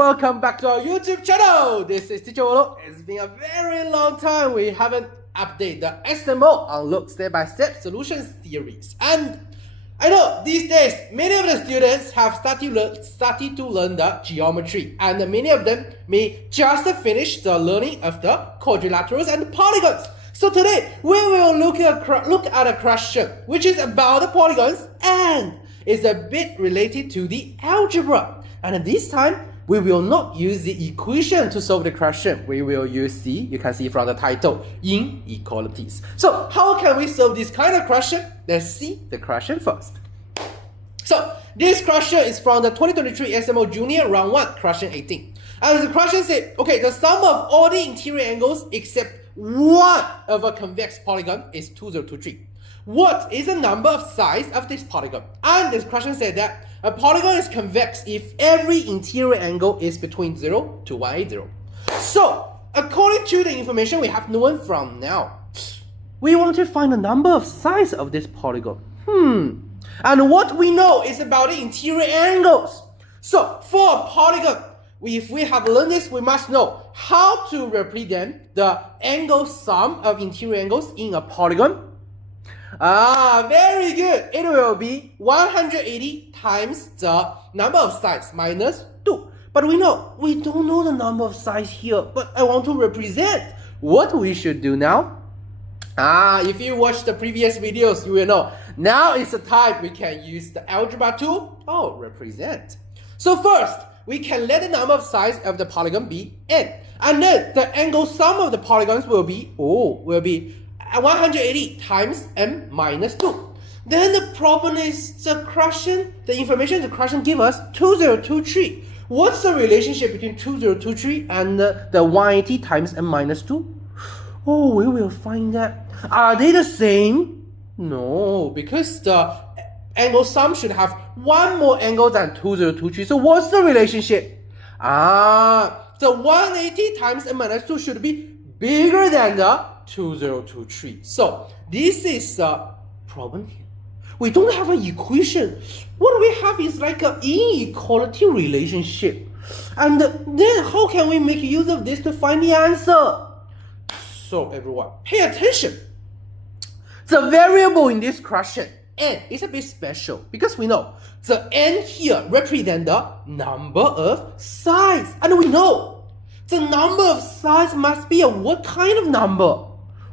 welcome back to our YouTube channel. This is Teacher Olo. It's been a very long time we haven't updated the SMO Unlocked step-by-step solutions series. And I know these days many of the students have started to learn the geometry, and many of them may just finish the learning of the quadrilaterals and polygons. So today we will look at a question which is about the polygons and is a bit related to the algebra. And this time we will not use the equation to solve the question. We will use the, you can see from the title, inequalities. So how can we solve this kind of question? Let's see the question first. So this question is from the 2023 SMO Junior Round 1, question 18. And the question said, okay, the sum of all the interior angles except one of a convex polygon is 2023. What is the number of sides of this polygon? And this question said that a polygon is convex if every interior angle is between 0 to 180. So, according to the information we have known from now, we want to find the number of sides of this polygon. And what we know is about the interior angles. So, for a polygon, if we have learned this, we must know how to represent the angle sum of interior angles in a polygon. Very good. It will be 180 times the number of sides minus 2. But we don't know the number of sides here, but I want to represent. What we should do now? If you watch the previous videos, you will know. Now is the time we can use the algebra to represent. So first, we can let the number of sides of the polygon be n. And then the angle sum of the polygons will be 180 times n minus 2. Then the problem is the information the question gives us 2023. What's the relationship between 2023 and the 180 times n minus 2? We will find that. Are they the same? No, because the angle sum should have one more angle than 2023. So what's the relationship? The 180 times n minus 2 should be bigger than the 2023. So this is a problem here. We don't have an equation. What we have is like an inequality relationship. And then how can we make use of this to find the answer? So everyone, pay attention. The variable in this question, n, is a bit special because we know the n here represents the number of sides. And we know the number of sides must be a what kind of number?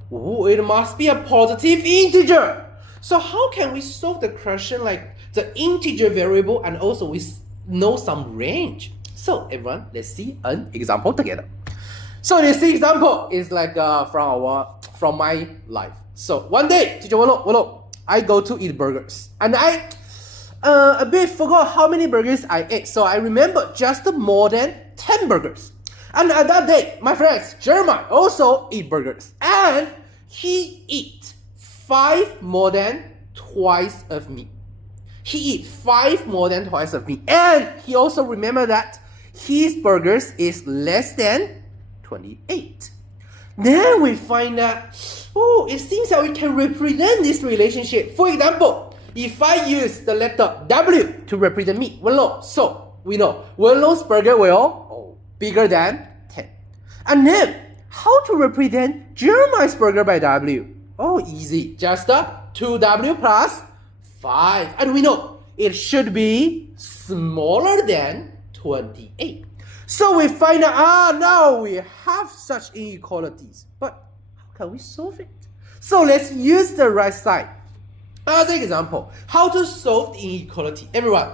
It must be a positive integer. So how can we solve the question like the integer variable and also we know some range? So everyone, let's see an example together. So this example is like from my life. So one day, Teacher Wolo, I go to eat burgers and I a bit forgot how many burgers I ate. So I remember just more than 10 burgers. And at that day, my friend Jeremiah also eat burgers. And he eat 5 more than twice of me. He eat 5 more than twice of me. And he also remember that his burgers is less than 28. Then we find that, it seems that we can represent this relationship. For example, if I use the letter W to represent me, Wenlo, so we know Wenlo's burger will bigger than 10. And then, how to represent Jeremiah's burger by W? Easy. Just 2W plus 5. And we know it should be smaller than 28. So we find out, now we have such inequalities. But how can we solve it? So let's use the right side. As an example, how to solve the inequality. Everyone,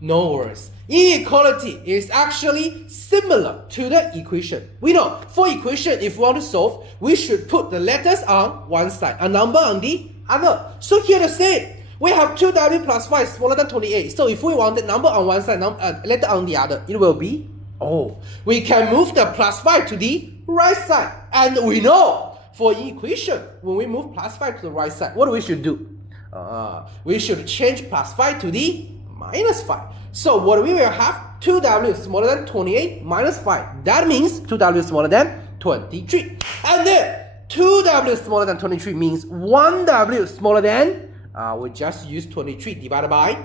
no worries. Inequality is actually similar to the equation. We know for equation, if we want to solve, we should put the letters on one side, a number on the other. So here the same. We have 2W plus 5 smaller than 28. So if we want the number on one side, letter on the other, it will be we can move the plus 5 to the right side. And we know for equation, when we move plus 5 to the right side, what we should do? We should change plus 5 to the minus 5. So what we will have, 2W smaller than 28 minus 5. That means 2W smaller than 23. And then 2W smaller than 23 means 1W smaller than, we just use 23 divided by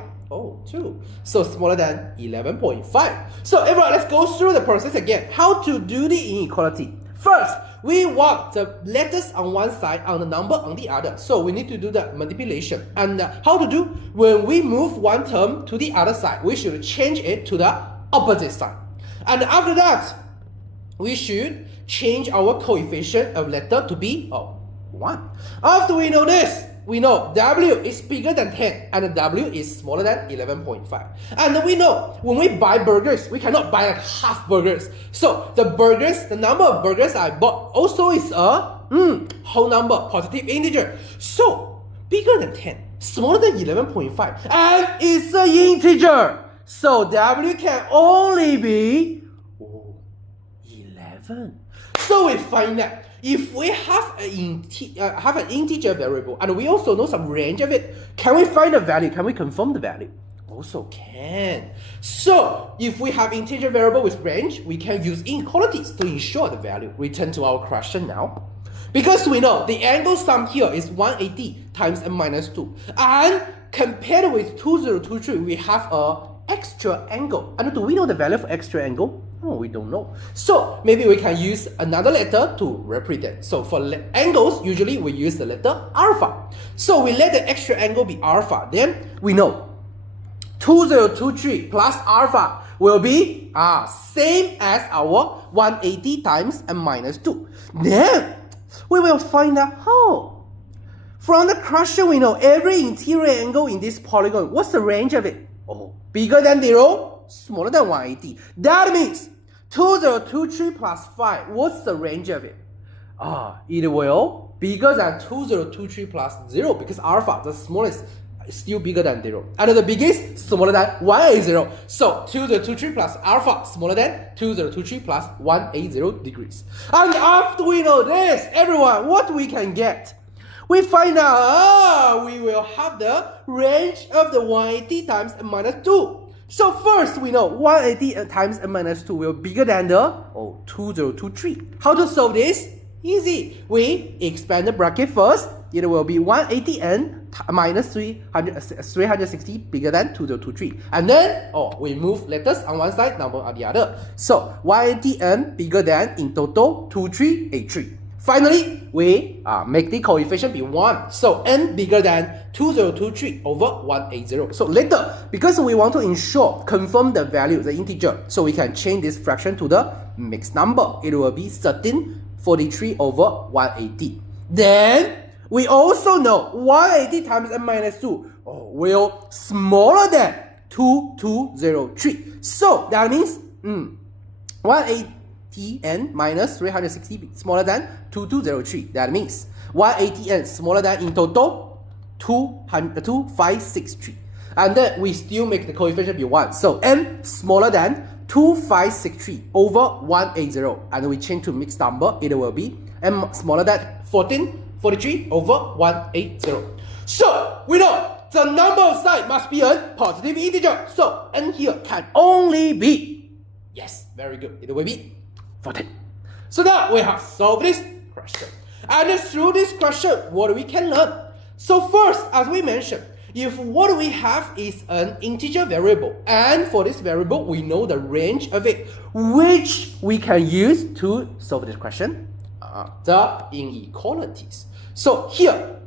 2. So smaller than 11.5. So everyone, let's go through the process again. How to do the inequality. First, we want the letters on one side and the number on the other. So we need to do the manipulation. And how to do? When we move one term to the other side, we should change it to the opposite side. And after that, we should change our coefficient of letter to be 1. After we know this, we know W is bigger than 10 and W is smaller than 11.5. And we know when we buy burgers, we cannot buy like half burgers. So the burgers, the number of burgers I bought also is a whole number, positive integer. So bigger than 10, smaller than 11.5, and it's an integer. So W can only be 11. So we find that if we have an integer variable and we also know some range of it, can we find the value? Can we confirm the value? Also can. So if we have integer variable with range, we can use inequalities to ensure the value. Return to our question now. Because we know the angle sum here is 180 times n minus 2. And compared with 2023, we have a extra angle. And do we know the value for extra angle? No, we don't know. So maybe we can use another letter to represent. So for angles, usually we use the letter alpha. So we let the extra angle be alpha. Then we know 2023 plus alpha will be same as our 180 times n minus 2. Then we will find out how. From the question, we know every interior angle in this polygon, what's the range of it? Bigger than 0, smaller than 180. That means 2023 plus 5, what's the range of it? It will bigger than 2023 plus 0 because alpha, the smallest, is still bigger than 0. And the biggest, smaller than 180. So 2023 plus alpha, smaller than 2023 plus 180 degrees. And after we know this, everyone, what we can get? We find out we will have the range of the 180 times n minus 2. So first we know 180 times n minus 2 will be bigger than the 2023. How to solve this? Easy. We expand the bracket first. It will be 180n minus 360 bigger than 2023. And then we move letters on one side, number on the other. So 180n bigger than in total 2383. Finally, we make the coefficient be 1. So n bigger than 2023 over 180. So later, because we want to confirm the value, the integer, so we can change this fraction to the mixed number. It will be 1343 over 180. Then, we also know 180 times n minus 2 will smaller than 2203. So that means 180n minus 360 smaller than 2203. That means 180n smaller than in total 2563. And then we still make the coefficient be 1. So n smaller than 2563 over 180. And we change to mixed number. It will be n smaller than 1443 over 180. So we know the number of sides must be a positive integer. So n here can only be, yes, very good, it will be 14. So now we have solved this question. And through this question, what we can learn? So first, as we mentioned, if what we have is an integer variable, and for this variable, we know the range of it, which we can use to solve this question, the inequalities. So here,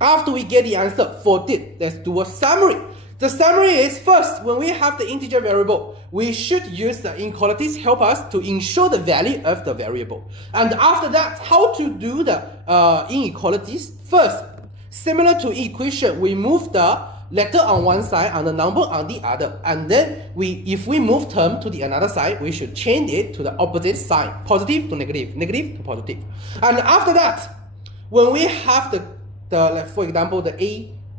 after we get the answer 14, let's do a summary. The summary is, first, when we have the integer variable, we should use the inequalities to help us to ensure the value of the variable. And after that, how to do the inequalities? First, similar to equation, we move the letter on one side and the number on the other. And then if we move term to the another side, we should change it to the opposite sign, positive to negative, negative to positive. And after that, when we have like for example, the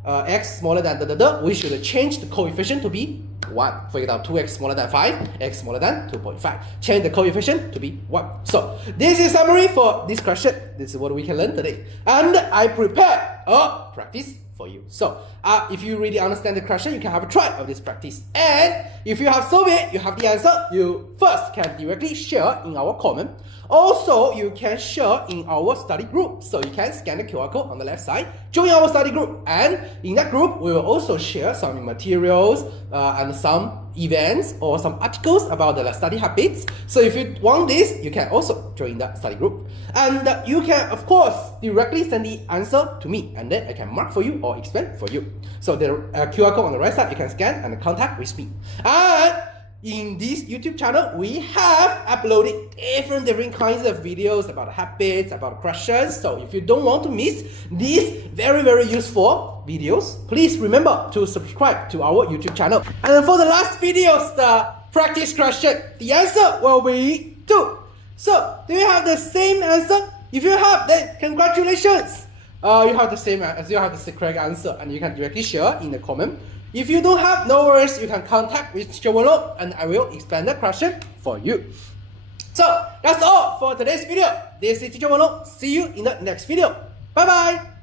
x smaller than we should change the coefficient to be 1. For example, 2x smaller than 5, x smaller than 2.5. Change the coefficient to be 1. So this is summary for this question. This is what we can learn today. And I prepared a practice for you. So if you really understand the question, you can have a try of this practice. And if you have solved it, you have the answer, you first can directly share in our comment. Also, you can share in our study group. So you can scan the QR code on the left side, join our study group. And in that group, we will also share some materials and some events or some articles about the study habits. So if you want this, you can also join the study group. And you can, of course, directly send the answer to me, and then I can mark for you or explain for you. So the QR code on the right side, you can scan and contact with me. And in this YouTube channel, we have uploaded different kinds of videos about habits, about questions. So if you don't want to miss these very useful videos, please remember to subscribe to our YouTube channel. And for the last videos, the practice question, the answer will be 2. So do you have the same answer? If you have, then congratulations. You have the same as you have the correct answer, and you can directly share in the comment. If you don't have, no worries, you can contact with Teacher Wenlo and I will explain the question for you. So that's all for today's video. This is Teacher Wenlo. See you in the next video. Bye bye.